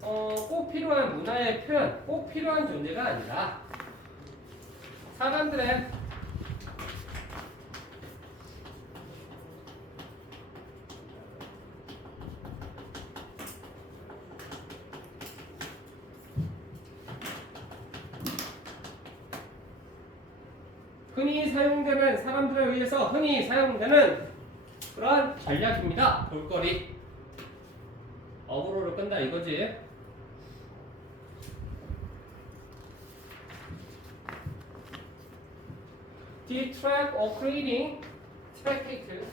꼭 필요한 문화의 표현, 꼭 필요한 존재가 아니라 사람들의 흔히 사용되는 사람들에 의해서 흔히 사용되는 그러한 전략입니다. 볼거리. 어그로를 끈다 이거지. The track of creating spectacle.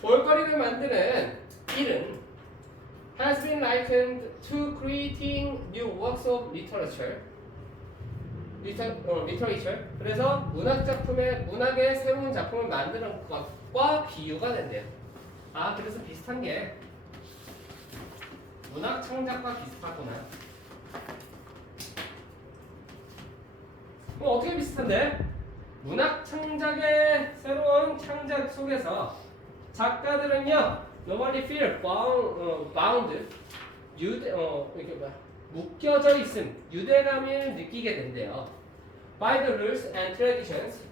볼거리를 만드는 일은 has been likened to creating new works of literature. literature. 그래서 문학의 새로운 작품을 만드는 것과 비유가 된대요. 그래서 비슷한 게 문학 창작과 비슷하구나. 그럼 어떻게 비슷한데? 문학 창작의 새로운 창작 속에서 작가들은요, normally feel bound, 묶여져 있음, 유대감을 느끼게 된대요. By the rules and traditions,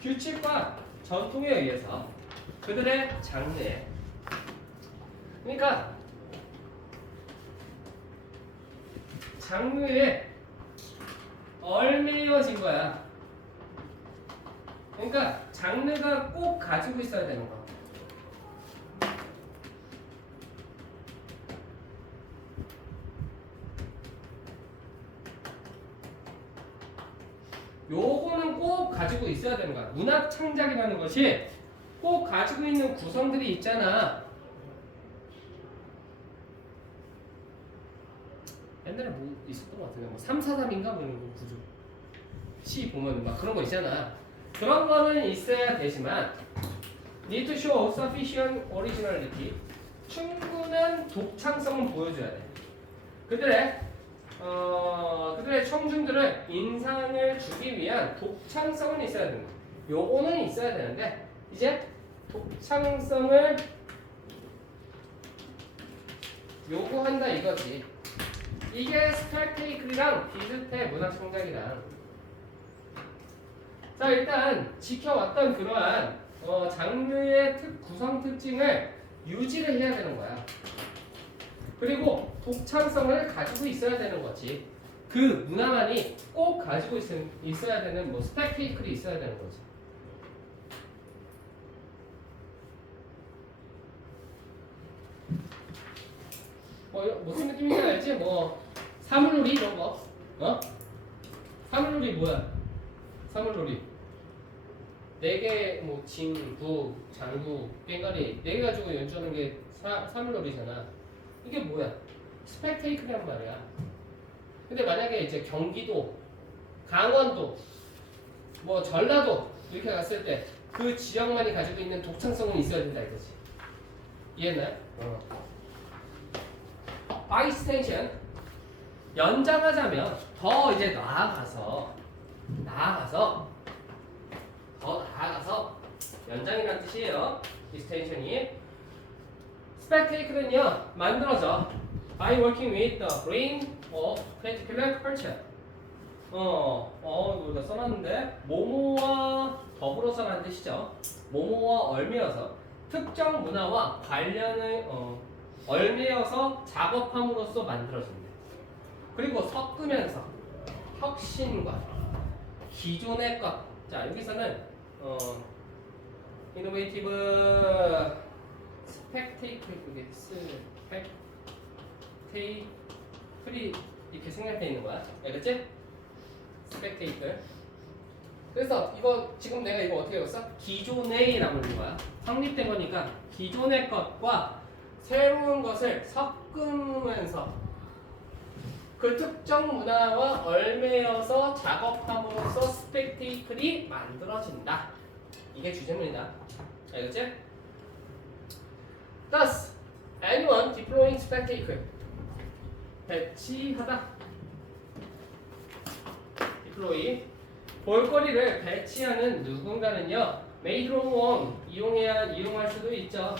규칙과 전통에 의해서 그들의 장르에. 그러니까 장르에 얽매여진 거야. 그러니까 장르가 꼭 가지고 있어야 되는 거. 요거는 꼭 가지고 있어야 되는 거야. 문학 창작이라는 것이 꼭 가지고 있는 구성들이 있잖아. 옛날에 뭐 있었던 것 같은데, 뭐 343인가 뭐 이런 거 구조. 시 보면 막 그런 거 있잖아. 그런 거는 있어야 되지만 need to show sufficient originality. 충분한 독창성을 보여줘야 돼. 그들의 청중들을 인상을 주기 위한 독창성은 있어야 되는 거야. 요거는 있어야 되는데 이제 독창성을 요구한다 이거지. 이게 스펙테이클이랑 비슷해. 문학 창작이랑. 자, 일단 지켜왔던 그러한 장르의 구성 특징을 유지를 해야 되는 거야. 그리고 독창성을 가지고 있어야 되는 거지. 그 문화만이 꼭 가지고 있어야 되는 뭐 스펙테이클이 있어야 되는 거지. 무슨 느낌인지 알지? 뭐 사물놀이 이런 거. 사물놀이 뭐야? 사물놀이. 4개 뭐 진, 부, 장구, 꽹과리 4개 가지고 연주하는 게 사물놀이잖아. 이게 뭐야? 스펙테이클이란 말이야. 근데 만약에 이제 경기도, 강원도, 뭐 전라도 이렇게 갔을 때 그 지역만이 가지고 있는 독창성은 있어야 된다 이거지. 이해했나요? By extension, 연장하자면 더 이제 나아가서 연장이라는 뜻이에요. extension이. spectacle은요 만들어져 by working with the brain of particular culture. 이거 나 써놨는데 모모와 더불어서라는 뜻이죠. 모모와 얽매여서 특정 문화와 관련을 얽매여서 작업함으로써 만들어진대. 그리고 섞으면서 혁신과 기존의 것. 자, 여기서는 이노베이티브 스펙테이클이 이렇게 생략되어 있는 거야. 알겠지? 스펙테이클. 그래서 이거 지금 내가 이거 어떻게 읽었어? 기존의라고 읽는 거야. 성립된 거니까 기존의 것과 새로운 것을 섞으면서 그 특정 문화와 얽매여서 작업함으로써 스펙테이클이 만들어진다. 이게 주제문이다. 알겠지? Thus, anyone deploying spectacle 배치하다. deploy 볼거리를 배치하는 누군가는요, may draw on 이용할 수도 있죠.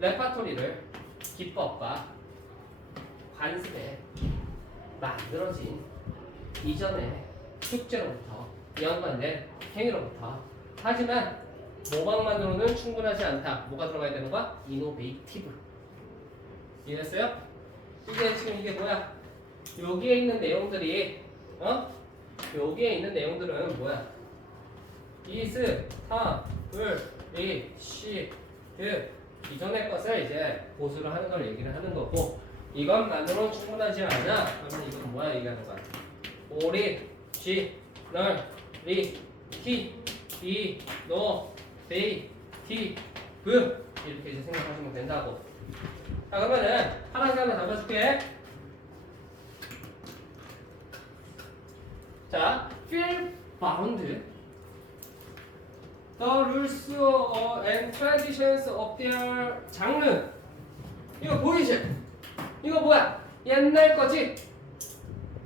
레파토리를 기법과 관습에 만들어진 이전의 숙제로부터 연관된 행위로부터. 하지만 모방만으로는 충분하지 않다. 뭐가 들어가야 되는 거야? 이노베이티브. 이해했어요? 이게 뭐야? 여기에 있는 내용들이 여기에 있는 내용들은 뭐야? is, will, she, 기존의 것을 이제 보수를 하는 걸 얘기를 하는 거고, 이것만으로는 충분하지 않아. 그러면 이건 뭐야 얘기하는 거야? 오리지널리 이노베이티브 이렇게 이제 생각하시면 된다고. 자, 그러면은 하나 잡아줄게. 자, feel bound the rules and traditions of their 장르. 이거 보이지? 이거 뭐야? 옛날 거지?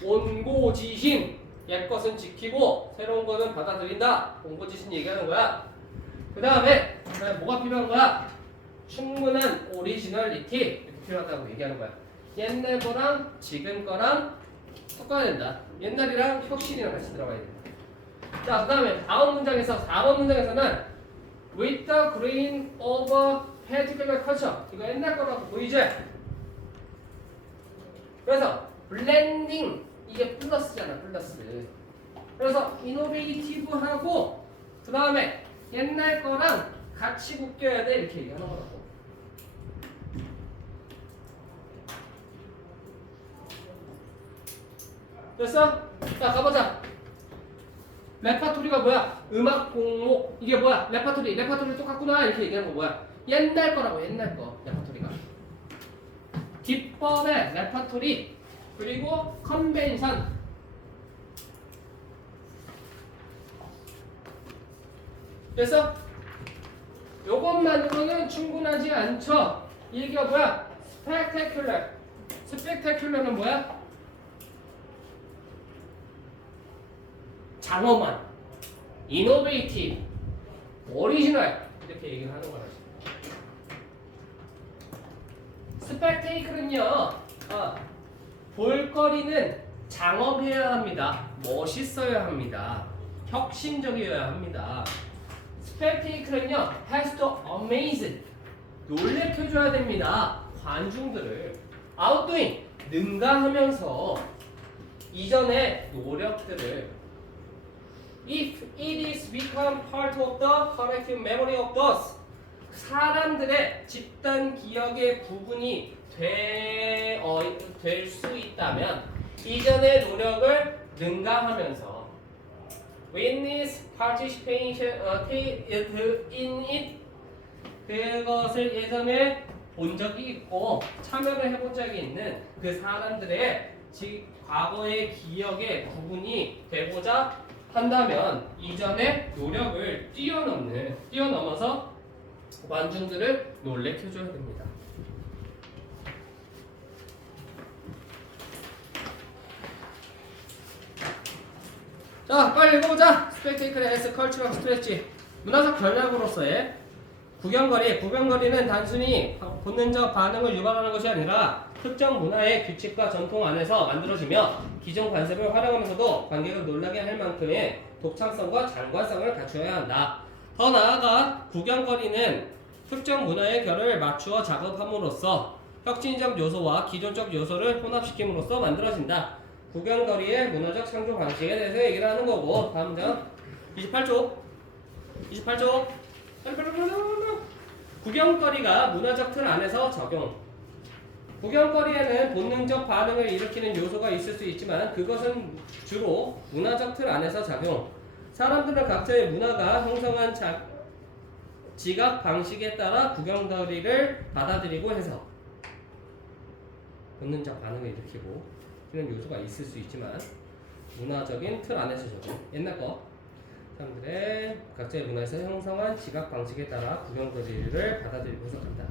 온고지신. 옛 것은 지키고 새로운 거는 받아들인다. 온고지신 얘기하는 거야. 그 다음에 뭐가 필요한 거야? 충분한 오리지널리티. 이렇게 필요하다고 얘기하는 거야. 옛날 거랑 지금 거랑 섞어야 된다. 옛날이랑 혁신이랑 같이 들어가야 된다. 자, 그 다음에 다음 문장에서 4번 문장에서는 with the grain of a particular culture. 이거 옛날 거라고 보이지? 그래서 블렌딩 이게 플러스잖아. 플러스. 그래서 이노베이티브하고 그 다음에 옛날 거랑 같이 묶여야 돼. 이렇게 얘기하는 거라고. 됐어? 자, 가보자. 레파토리가 뭐야? 음악 공목. 이게 뭐야? 레파토리 똑같구나. 이렇게 얘기하는 거 뭐야? 옛날 거라고. 옛날 거. 레파토리가. 기법의 레파토리. 그리고 컨벤션. 그래서 요것만으로는 충분하지 않죠. 이 얘기가 뭐야? 스펙테큘러는 뭐야? 장엄한, 이노베이티브, 오리지널 이렇게 얘기를 하는 거라. 스펙테이클은요, 볼거리는 장엄해야 합니다. 멋있어야 합니다. 혁신적이어야 합니다. 스펙테이클은요, has to amaze, 놀래켜줘야 됩니다. 관중들을. outdoing, 능가하면서 이전의 노력들을. If it is become part of the collective memory of those, 사람들의 집단 기억의 부분이 될 수 있다면 이전의 노력을 능가하면서 witness participation in it, 그것을 예전에 본 적이 있고 참여를 해본 적이 있는 그 사람들의 과거의 기억의 부분이 되고자 한다면 이전의 노력을 뛰어넘어서 관중들을 놀래켜줘야 됩니다. 자, 빨리 읽어보자. 스펙테이클의 S 컬처럴 스트레치. 문화적 전략으로서의 구경거리는 단순히 본능적 반응을 유발하는 것이 아니라 특정 문화의 규칙과 전통 안에서 만들어지며 기존 관습을 활용하면서도 관객을 놀라게 할 만큼의 독창성과 장관성을 갖추어야 한다. 더 나아가 구경거리는 특정 문화의 결을 맞추어 작업함으로써 혁신적 요소와 기존적 요소를 혼합시킴으로써 만들어진다. 구경거리의 문화적 창조 방식에 대해서 얘기를 하는 거고, 다음 장 28쪽 구경거리가 문화적 틀 안에서 적용. 구경거리에는 본능적 반응을 일으키는 요소가 있을 수 있지만 그것은 주로 문화적 틀 안에서 작용. 사람들은 각자의 문화가 형성한 지각 방식에 따라 구경거리를 받아들이고 해서 본능적 반응을 일으키고 이런 요소가 있을 수 있지만 문화적인 틀 안에서 적용. 옛날 거 사람들의 각자의 문화에서 형성한 지각 방식에 따라 구경거리를 받아들이고 해석한다.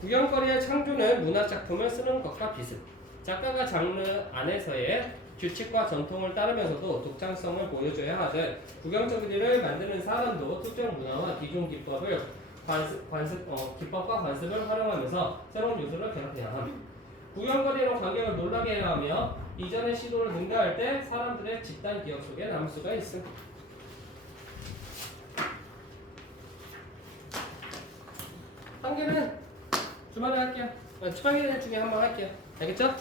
구경거리의 창조는 문화작품을 쓰는 것과 비슷. 작가가 장르 안에서의 규칙과 전통을 따르면서도 독창성을 보여줘야 하듯 구경거리를 만드는 사람도 특정 문화와 기존 기법을 기법과 관습을 활용하면서 새로운 요소를 결합해야 함. 구경거리로 관객을 놀라게 해야 하며 이전의 시도를 능가할 때 사람들의 집단 기억 속에 남을 수가 있음. 한 개는 주말에 할게요. 주말 중에 한번 할게요. 알겠죠?